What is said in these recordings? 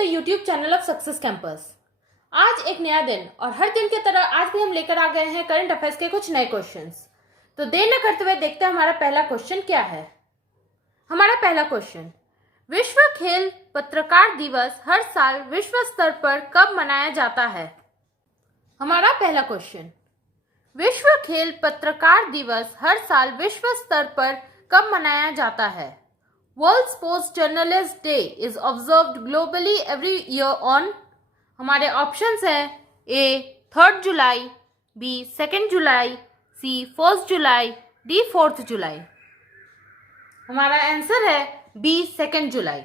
The YouTube channel of success campus. आज एक नया दिन और हर दिन की तरह आज भी हम लेकर आ गए हैं करंट अफेयर्स के कुछ नए क्वेश्चंस। तो देर न करते हुए देखते हैं हमारा पहला क्वेश्चन क्या है। हमारा पहला क्वेश्चन, विश्व खेल पत्रकार दिवस हर साल विश्व स्तर पर कब मनाया जाता है? हमारा पहला क्वेश्चन, विश्व खेल पत्रकार दिवस हर साल विश्व स्तर पर कब मनाया जाता है? World sports journalist day is observed globally every year on. हमारे ऑप्शंस हैं ए 3 जुलाई, बी 2 जुलाई, सी 1 जुलाई, डी 4 जुलाई। हमारा आंसर है बी 2 जुलाई।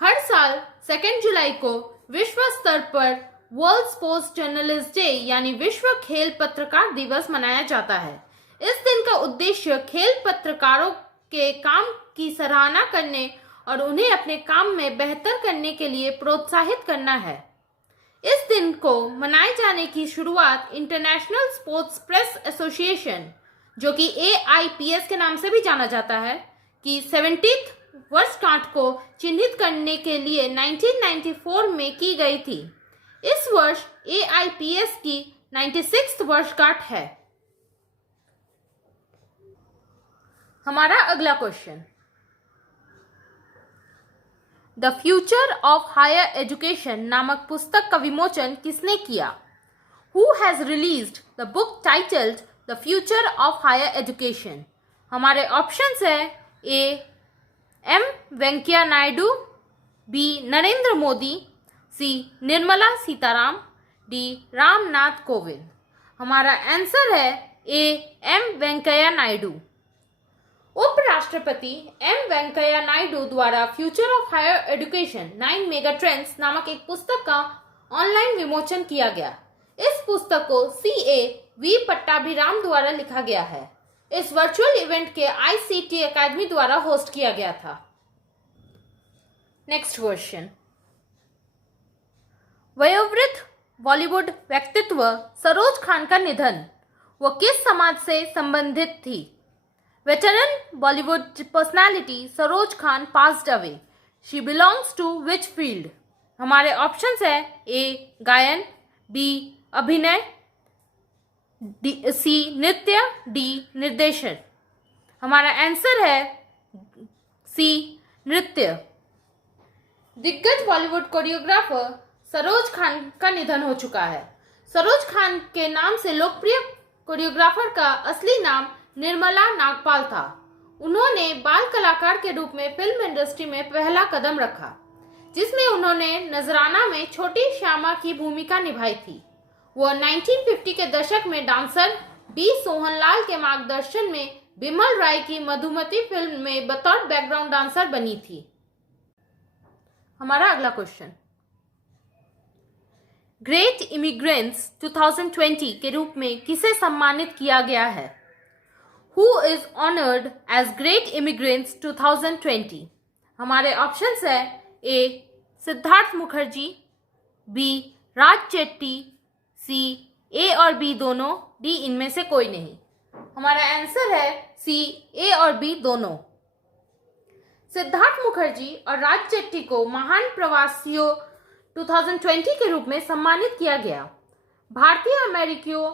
हर साल 2 जुलाई को विश्व स्तर पर वर्ल्ड स्पोर्ट्स जर्नलिस्ट डे यानी विश्व खेल पत्रकार दिवस मनाया जाता है। इस दिन का उद्देश्य खेल पत्रकारों के काम की सराहना करने और उन्हें अपने काम में बेहतर करने के लिए प्रोत्साहित करना है। इस दिन को मनाए जाने की शुरुआत इंटरनेशनल स्पोर्ट्स प्रेस एसोसिएशन, जो कि AIPS के नाम से भी जाना जाता है, की 70th वर्षगांठ को चिन्हित करने के लिए 1994 में की गई थी। इस वर्ष AIPS की 96th वर्षगांठ है। हमारा अगला question, the future of higher education नामक पुस्तक का विमोचन किसने किया? Who has released the book titled the future of higher education? हमारे ऑप्शंस है A M Venkaiah Naidu, B Narendra Modi, C Nirmala Sitaram, D Ramnath Kovind. हमारा आंसर है ए M वेंकैया नायडू। उपराष्ट्रपति M वेंकैया नायडू द्वारा future of higher education 9 mega trends नामक एक पुस्तक का ऑनलाइन विमोचन किया गया। इस पुस्तक को CA V पट्टाभिराम द्वारा लिखा गया है। इस वर्चुअल इवेंट के ICT एकेडमी द्वारा होस्ट किया गया था। नेक्स्ट क्वेश्चन, वयोवृद्ध बॉलीवुड व्यक्तित्व सरोज खान का निधन वो किस समाज से संबंधित थी? Veteran Bollywood personality Saroj Khan passed away. She belongs to which field? हमारे ऑप्शंस है ए गायन, बी अभिनय, सी नृत्य, डी निर्देशन। हमारा आंसर है सी नृत्य। दिग्गज बॉलीवुड कोरियोग्राफर सरोज खान का निधन हो चुका है। सरोज खान के नाम से लोकप्रिय कोरियोग्राफर का असली नाम निर्मला नागपाल था। उन्होंने बाल कलाकार के रूप में फिल्म इंडस्ट्री में पहला कदम रखा, जिसमें उन्होंने नजराना में छोटी श्यामा की भूमिका निभाई थी। वो 1950 के दशक में डांसर B सोहनलाल के मार्गदर्शन में बिमल राय की मधुमती फिल्म में बतौर बैकग्राउंड डांसर बनी थी। हमारा अगला क्वेश्चन, ग्रेट इमिग्रेंट्स 2020 के रूप में किसे सम्मानित किया गया है? Who is honored as Great Immigrants 2020? हमारे ऑप्शंस है ए सिद्धार्थ मुखर्जी, बी राज चेट्टी, सी ए और बी दोनों, डी इनमें से कोई नहीं। हमारा आंसर है सी ए और बी दोनों। सिद्धार्थ मुखर्जी और राज चेट्टी को महान प्रवासियों 2020 के रूप में सम्मानित किया गया। भारतीय अमेरिकियों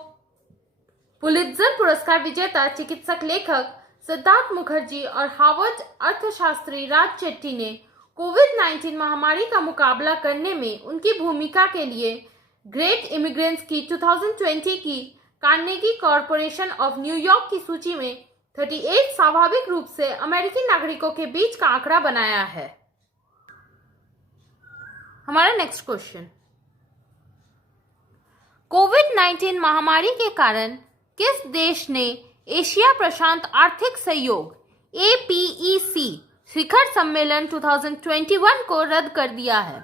पुलित्जर पुरस्कार विजेता चिकित्सक लेखक सिद्धार्थ मुखर्जी और हार्वर्ड अर्थशास्त्री राज चेट्टी ने कोविड-19 महामारी का मुकाबला करने में उनकी भूमिका के लिए ग्रेट इमिग्रेंट्स की 2020 की कार्नेगी कॉरपोरेशन ऑफ न्यूयॉर्क की सूची में 38 स्वाभाविक रूप से अमेरिकी नागरिकों के बीच का आंकड़ा बनाया है। हमारा नेक्स्ट क्वेश्चन, कोविड-19 महामारी के कारण किस देश ने एशिया प्रशांत आर्थिक सहयोग APEC शिखर सम्मेलन 2021 को रद्द कर दिया है?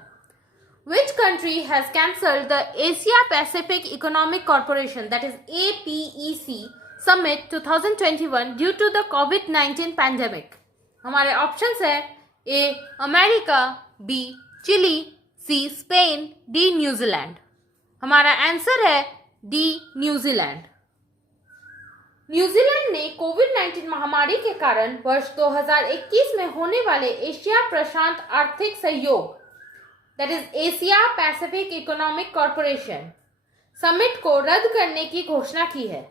Which country has cancelled the Asia Pacific Economic Corporation, that is APEC Summit 2021 due to the COVID-19 pandemic? हमारे ऑप्शंस है A America, B Chile, C Spain, D New Zealand. हमारा आंसर है डी न्यूजीलैंड। न्यूजीलैंड ने कोविड-19 महामारी के कारण वर्ष 2021 में होने वाले एशिया प्रशांत आर्थिक सहयोग that is Asia Pacific economic corporation summit को रद्द करने की घोषणा की है।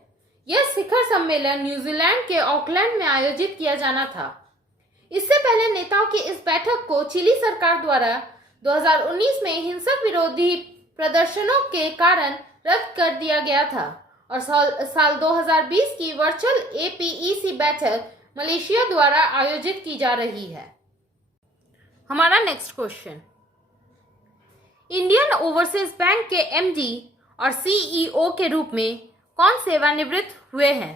यह शिखर सम्मेलन न्यूजीलैंड के ऑकलैंड में आयोजित किया जाना था। इससे पहले नेताओं की इस बैठक को चिली सरकार द्वारा 2019 में हिंसक विरोधी प्रदर्शनों के कारण रद्द कर दिया गया था और साल 2020 की वर्चुअल APEC बैठक मलेशिया द्वारा आयोजित की जा रही है। हमारा next question, Indian Overseas Bank के MD और CEO के रूप में कौन सेवानिवृत्त हुए हैं?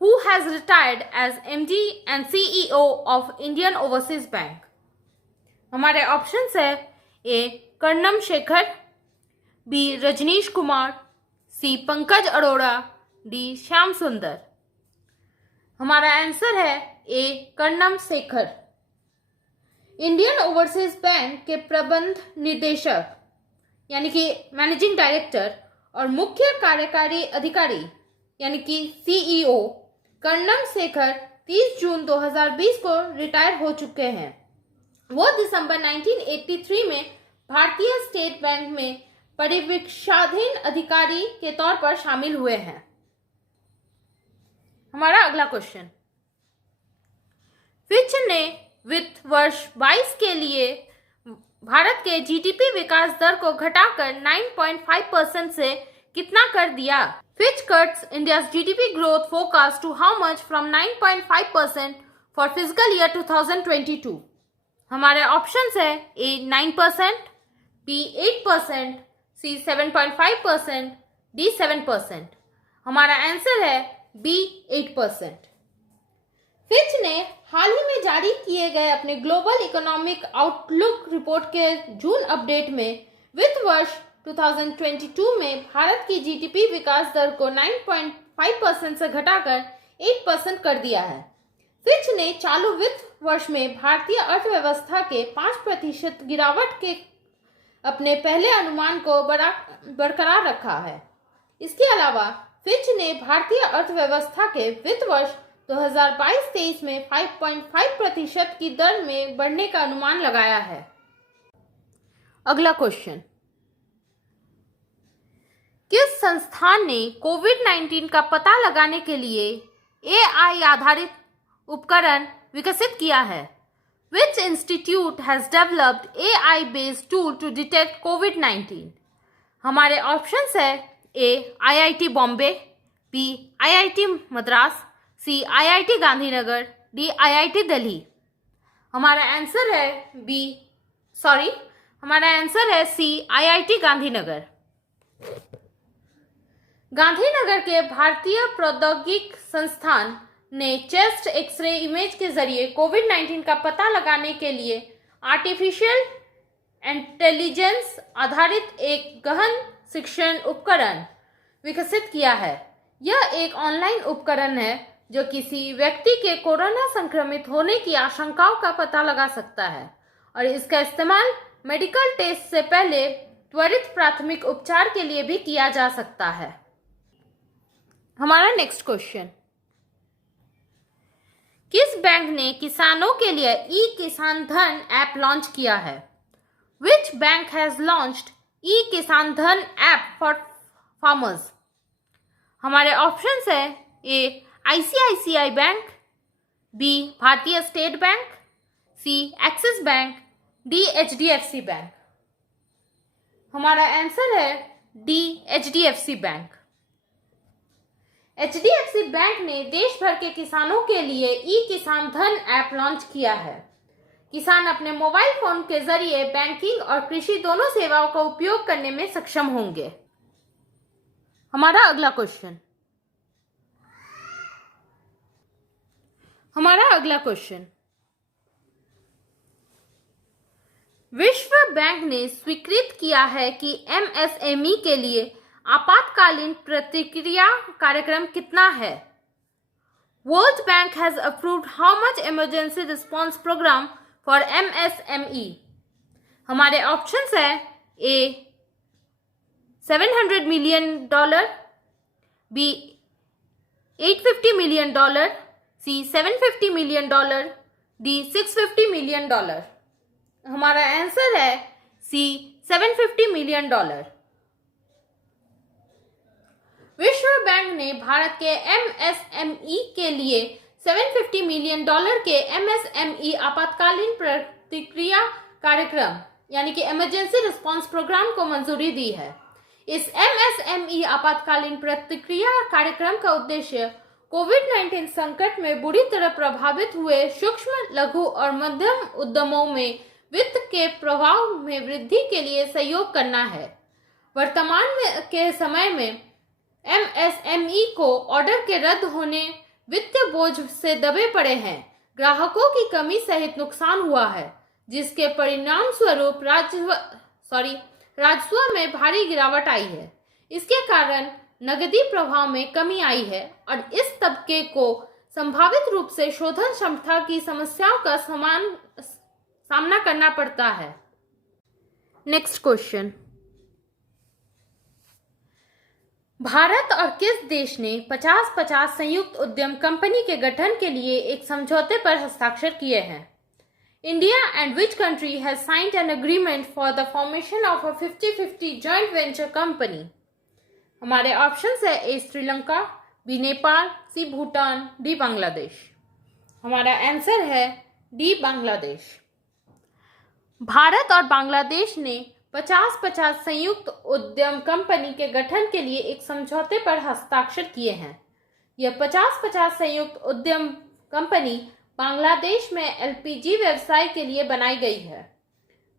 Who has retired as MD and CEO of Indian Overseas Bank? हमारे ऑप्शंस है A. Karnam Shekhar, B. Rajnish Kumar, C. Pankaj Arora, D. Shyam Sundar. हमारा आंसर है A. Karnam Shekhar. Indian Overseas Bank के प्रबंध निदेशक यानी कि मैनेजिंग डायरेक्टर और मुख्य कार्यकारी अधिकारी यानी कि CEO कर्णम शेखर 30 जून 2020 को रिटायर हो चुके हैं। वो दिसंबर 1983 में भारतीय स्टेट बैंक में परिवीक्षाधीन अधिकारी के तौर पर शामिल हुए हैं। हमारा अगला क्वेश्चन, फिच ने वित्त वर्ष 22 के लिए भारत के GDP विकास दर को घटाकर 9.5% से कितना कर दिया? Fitch cuts India's GDP growth forecast to how much from 9.5% for fiscal year 2022? हमारे ऑप्शंस है A 9%, B 8%, C 7.5%, D 7%। हमारा आंसर है B 8%। फिच ने हाल ही में जारी किए गए अपने ग्लोबल इकोनॉमिक आउटलुक रिपोर्ट के जून अपडेट में वित्त वर्ष 2022 में भारत की GDP विकास दर को 9.5% से घटाकर 8% कर दिया है। फिच ने चालू वित्त वर्ष में भारतीय अर्थव्यवस्था के 5% गिरावट के अपने पहले अनुमान को बरकरार रखा है। इसके अलावा फिच ने भारतीय अर्थव्यवस्था के वित्त वर्ष 2022-23 में 5.5% की दर में बढ़ने का अनुमान लगाया है। अगला क्वेश्चन, किस संस्थान ने कोविड-19 का पता लगाने के लिए AI आधारित उपकरण विकसित किया है? Which institute has developed AI-based tool to detect COVID-19? हमारे ऑप्शंस है A. IIT Bombay, B. IIT Madras, C. IIT Gandhinagar, D. IIT Delhi. हमारा आंसर है C. IIT गांधीनगर। गांधीनगर के भारतीय प्रौद्योगिकी संस्थान ने चेस्ट एक्सरे इमेज के जरिए कोविड-19 का पता लगाने के लिए आर्टिफिशियल इंटेलिजेंस आधारित एक गहन शिक्षण उपकरण विकसित किया है। यह एक ऑनलाइन उपकरण है जो किसी व्यक्ति के कोरोना संक्रमित होने की आशंकाओं का पता लगा सकता है और इसका इस्तेमाल मेडिकल टेस्ट से पहले त्वरित प्राथमिक उपचार के लिए भी किया जा सकता है। हमारा नेक्स्ट क्वेश्चन, किस बैंक ने किसानों के लिए ई-किसान धन ऐप लॉन्च किया है? Which bank has launched ई-किसान धन ऐप फॉर फार्मर्स? हमारे ऑप्शंस है A. ICICI bank, B. भारतीय state bank, C. Axis bank, D. HDFC bank. हमारा आंसर है D. HDFC bank. HDFC bank ने देश भर के किसानों के लिए ई-किसान धन ऐप लॉन्च किया है। किसान अपने मोबाइल फोन के जरिए बैंकिंग और कृषि दोनों सेवाओं का उपयोग करने में सक्षम होंगे। हमारा अगला क्वेश्चन, विश्व बैंक ने स्वीकृत किया है कि MSME के लिए आपातकालीन प्रतिक्रिया कार्यक्रम कितना है? World Bank has approved how much emergency response program for MSME? हमारे ऑप्शंस है A. $700 million, B. $850 million, C. $750 million, D. $650 million। हमारा आंसर है सी $750 मिलियन। विश्व बैंक ने भारत के एमएसएमई के लिए $750 मिलियन के एमएसएमई आपातकालीन प्रतिक्रिया कार्यक्रम यानी कि इमरजेंसी रिस्पांस प्रोग्राम को मंजूरी दी है। इस एमएसएमई आपातकालीन प्रतिक्रिया कार्यक्रम का उद्देश्य कोविड-19 संकट में बुरी तरह प्रभावित हुए सूक्ष्म, लघु और मध्यम उद्यमों में वित्त के प्रवाह में वृद्धि के लिए सहयोग करना है। वर्तमान के समय में एमएसएमई को ऑर्डर के रद्द होने, वित्तीय बोझ से दबे पड़े हैं, ग्राहकों की कमी सहित नुकसान हुआ है, जिसके परिणाम स्वरूप राजस्व में भारी गिरावट आई है। इसके कारण नकदी प्रवाह में कमी आई है और इस तबके को संभावित रूप से शोधन क्षमता की समस्याओं का सामना करना पड़ता है। नेक्स्ट क्वेश्चन, भारत और किस देश ने 50-50 संयुक्त उद्यम कंपनी के गठन के लिए एक समझौते पर हस्ताक्षर किए हैं? India and which country has signed an agreement for the formation of a 50-50 joint venture company? हमारे ऑप्शंस है ए श्रीलंका, बी नेपाल, सी भूटान, डी बांग्लादेश। हमारा आंसर है डी बांग्लादेश। भारत और बांग्लादेश ने 50-50 संयुक्त उद्यम कंपनी के गठन के लिए एक समझौते पर हस्ताक्षर किए हैं। यह 50-50 संयुक्त उद्यम कंपनी बांग्लादेश में एलपीजी व्यवसाय के लिए बनाई गई है।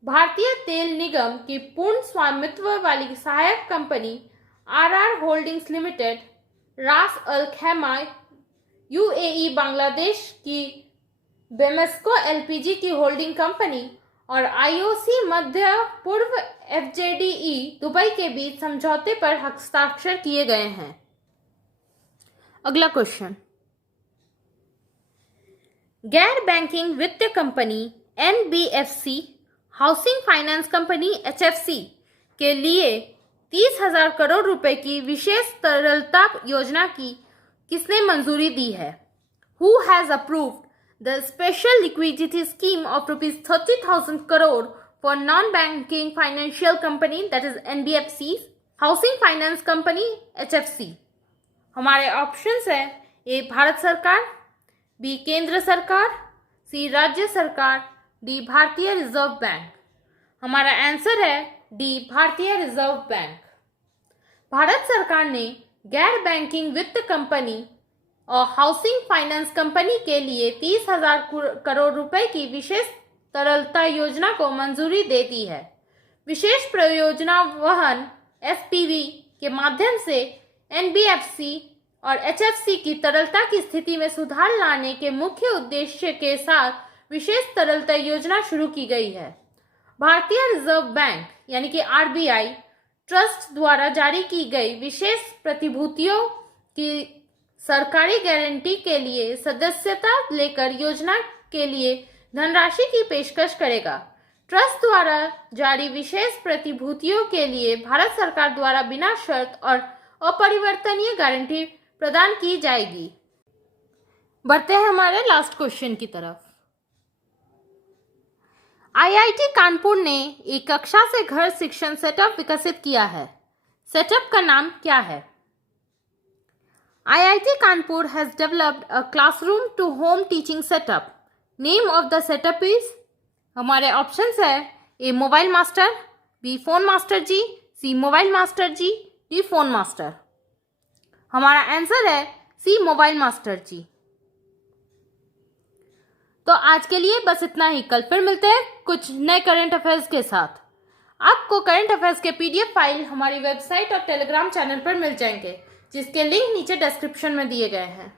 भारतीय तेल निगम की पूर्ण स्वामित्व वाली सहायक कंपनी आरआर होल्डिंग्स लिमिटेड, रास अल खैमा यूएई बांग्लादेश की बेमस्को एलपीजी की होल्डिंग कंपनी और आईओसी मध्य पूर्व एफजेडीई दुबई के बीच समझौते पर हस्ताक्षर किए गए हैं। अगला क्वेश्चन, गैर बैंकिंग वित्तीय company NBFC, housing finance company HFC के लिए 30,000 करोड़ रुपए की विशेष तरलता योजना की किसने मंजूरी दी है? Who has approved the special liquidity scheme of rupees 30,000 crore for non-banking financial company that is NBFCs, housing finance company HFC? हमारे ऑप्शंस है ए भारत सरकार, बी केंद्र सरकार, सी राज्य सरकार, डी भारतीय रिजर्व बैंक। हमारा आंसर है डी भारतीय रिजर्व बैंक। भारत सरकार ने गैर बैंकिंग वित्त कंपनी और हाउसिंग फाइनेंस कंपनी के लिए 30,000 करोड़ रुपए की विशेष तरलता योजना को मंजूरी दे दी है। विशेष परियोजना वहन एसपीवी के माध्यम से एनबीएफसी और एचएफसी की तरलता की स्थिति में सुधार लाने के मुख्य उद्देश्य के साथ विशेष तरलता योजना शुरू की गई है। भारतीय रिजर्व बैंक यानी कि आरबीआई ट्रस्ट द्वारा जारी की गई विशेष प्रतिभूतियों की सरकारी गारंटी के लिए सदस्यता लेकर योजना के लिए धनराशि की पेशकश करेगा। ट्रस्ट द्वारा जारी विशेष प्रतिभूतियों के लिए भारत सरकार द्वारा बिना शर्त और अपरिवर्तनीय गारंटी प्रदान की जाएगी। बढ़ते हैं हमारे लास्ट क्वेश्चन की तरफ। आईआईटी कानपुर ने एक कक्षा से घर शिक्षण सेटअप विकसित किया है। सेटअप का नाम क्या है? IIT Kanpur has developed a classroom to home teaching setup. Name of the setup is? हमारे ऑप्शंस है A mobile master, B phone master ji, C mobile master ji, D phone master. हमारा आंसर है सी मोबाइल मास्टर जी। तो आज के लिए बस इतना ही। कल फिर मिलते हैं कुछ नए करंट अफेयर्स के साथ। आपको करंट अफेयर्स के PDF फाइल हमारी वेबसाइट और टेलीग्राम चैनल पर मिल जाएंगे, जिसके लिंक नीचे डिस्क्रिप्शन में दिए गए हैं।